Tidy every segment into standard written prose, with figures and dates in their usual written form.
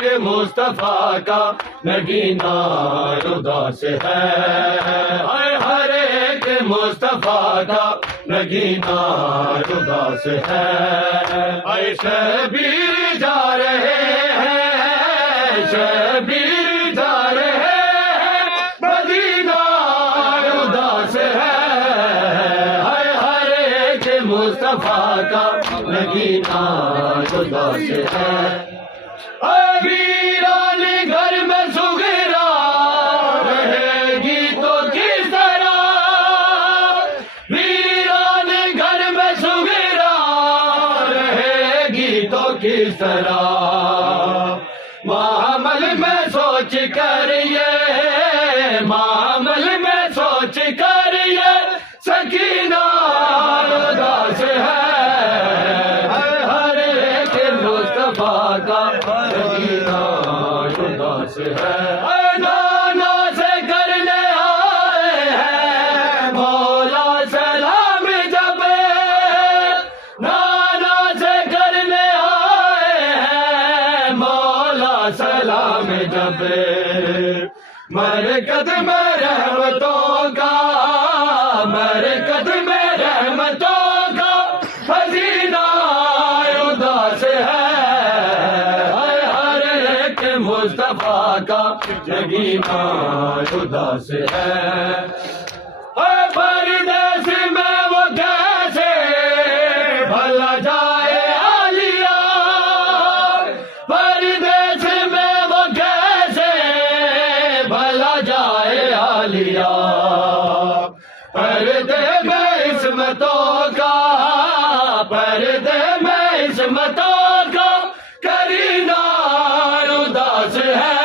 کہ مصطفیٰ کا نگینہ اداس ہے، ہر ایک مصطفیٰ کا نگینہ اداس ہے، شبیر جا رہے ہیں، شبیر جا رہے ہیں، مدینہ اداس ہے، ہر ایک مصطفیٰ کا نگینہ اداس ہے، ویران گھر میں سغرا رہے گی تو کس طرح، ویران گھر میں سغرا رہے گی تو کس طرح، معامل میں سوچ کر یہ، معامل میں سوچ کر یہ سکینہ اداس ہے، ہر ایک مصطفیٰ کا نگینہ اداس ہے، نانا سے کرنے آئے ہیں مولا سلام جب، نانا سے کرنے آئے ہیں مولا سلام جب، مرکز میں رحمتوں کا، مرکز میں رحمتوں کا خزینہ اداس ہے، ہر ایک مصطفیٰ کا نگینہ اداس ہے، پردیس میں وہ کیسے بھلا جائے عالیہ، پردیس میں وہ کیسے بھلا جائے عالیہ، پردے میں عصمتوں کا، پردے میں عصمتوں کا کرینہ اداس ہے،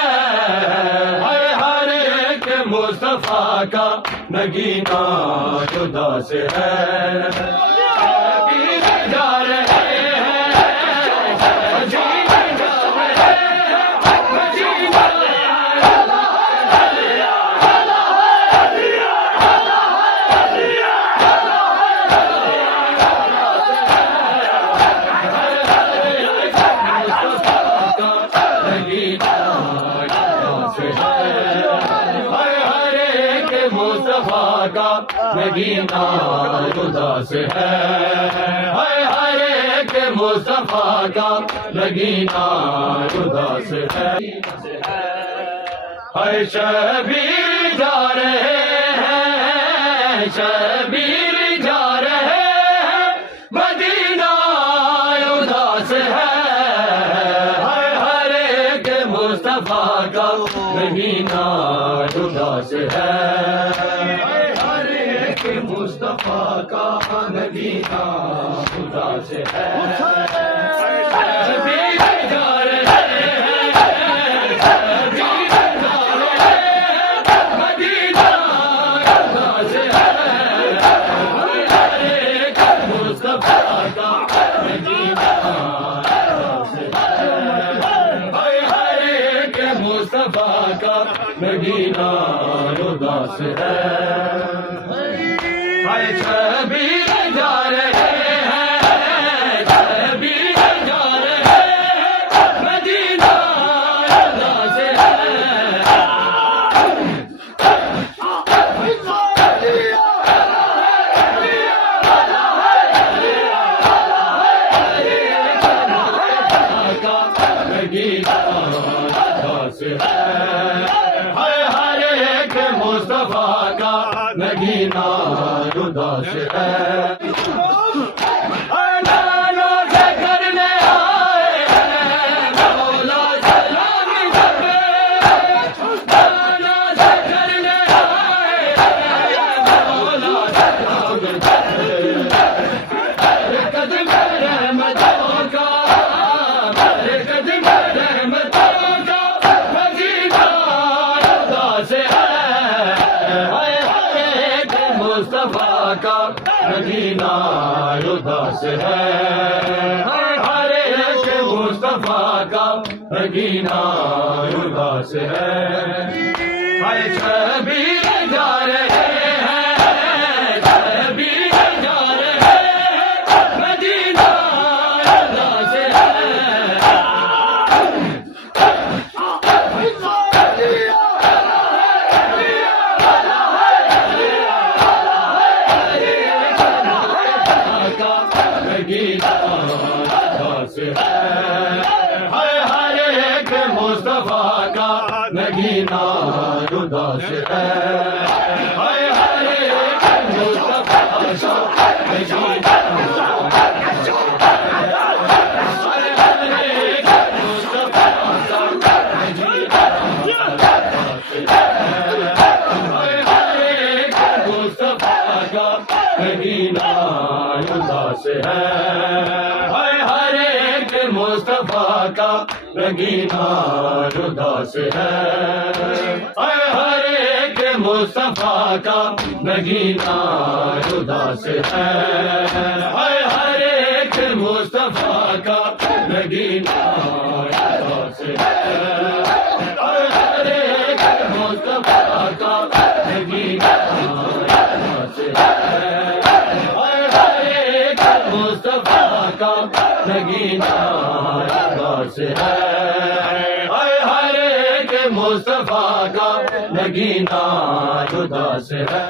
ہر ایک مصطفیٰ کا نگینہ اداس ہے، شبیر جا رہے ہیں، شبیر جا رہے ہیں، مدینہ مصطفیٰ کا نگینہ اداس ہے، ہر ایک مصطفیٰ کا نگینہ اداس ہے، شبیر جا رہے ہیں، شبیر جا رہے ہیں، مدینہ اداس ہے، ہر ایک مصطفیٰ کا نگینہ اداس ہے، ہر ایک مصطفیٰ کا نگینہ اداس ہے، شبیر جا رہے ہیں، شبیر جا رہے ہیں، مدینہ اداس ہے، ہر ایک مصطفیٰ کا نگینہ اداس ہے، ہر ایک مصطفیٰ کا نگینہ اداس ہے، شبیر جا رہے ہیں، شبیر جا رہے ہیں، مدینہ اداس ہے، نگینہ اداس ہے، ہر ایک مصطفیٰ کا نگینہ اداس ہے، نانا سے کرنے آئے ہیں مولا سلام جب، نانا سے کرنے آئے ہیں مولا سلام جب، مرکز میں رحمتوں کا، مرکز میں رحمتوں کا خزینہ اداس ہے، ہر ایک مصطفیٰ کا نگینہ اداس ہے، ہر ایک مصطفیٰ کا نگینہ اداس ہے، شبیر جا رہے ہیں، شبیر جا رہے ہیں، مدینہ اداس ہے، نگینا اداس ہے ہائے ہر ایک مصطفیٰ کا نگینا نگینا اداس ہے ہر ایک مصطفیٰ کا نگینا اداس ہے ہر ایک مصطفیٰ کا نگینا اداس ہے ہر ایک مصطفیٰ کا نگینا اداس ہے ہر ایک مصطفیٰ کا نگینا اداس ہے مصطفیٰ کا نگینا اداس ہے ہر ایک مصطفیٰ کا نگینا اداس ہے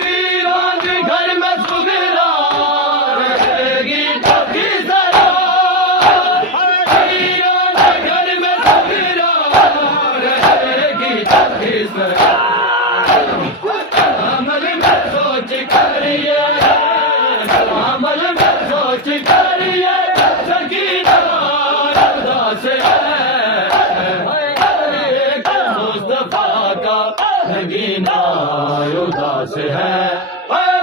ویران کے گھر میں سغرا رہے گی کبھی ذرا ویران کے گھر میں سغرا رہے گی کبھی ذرا عمل میں سوچ کر یہ عمل میں سوچ کر یہ سکینہ اداس ہے ہر ایک مصطفیٰ کا نگینا اداس ہے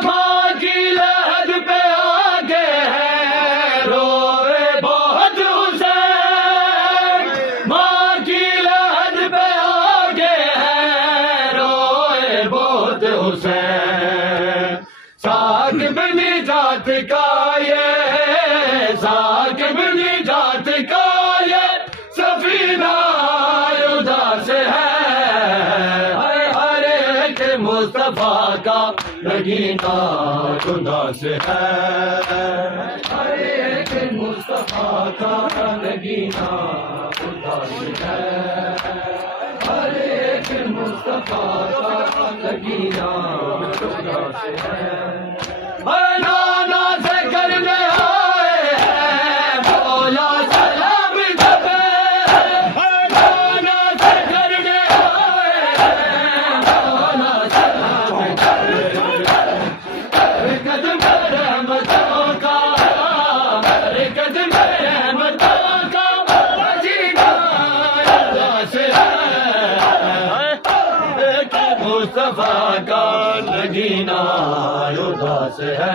ماں کی لحد پہ آگے ہے روئے بہت حسین ماں کی لحد پہ آگے ہے روئے بہت حسین ثاقب نجات کا یہ ثاقب نجات کا یہ سفینہ اداس ہے ہر ایک مصطفیٰ کا نگینا اداس ہے ہر ایک مصطفیٰ کا نگینا اداس ہے ہر ایک مصطفیٰ کا نگینا اداس ہے نانا سے کرنے آئے ہیں مولا سلام جبے نانا سے کرنے آئے ہیں مولا سلام جبے قدم رحمتوں کا قدم رحمتوں کا نگینا اداس ہے ایک مصطفیٰ کا نگینا اداس ہے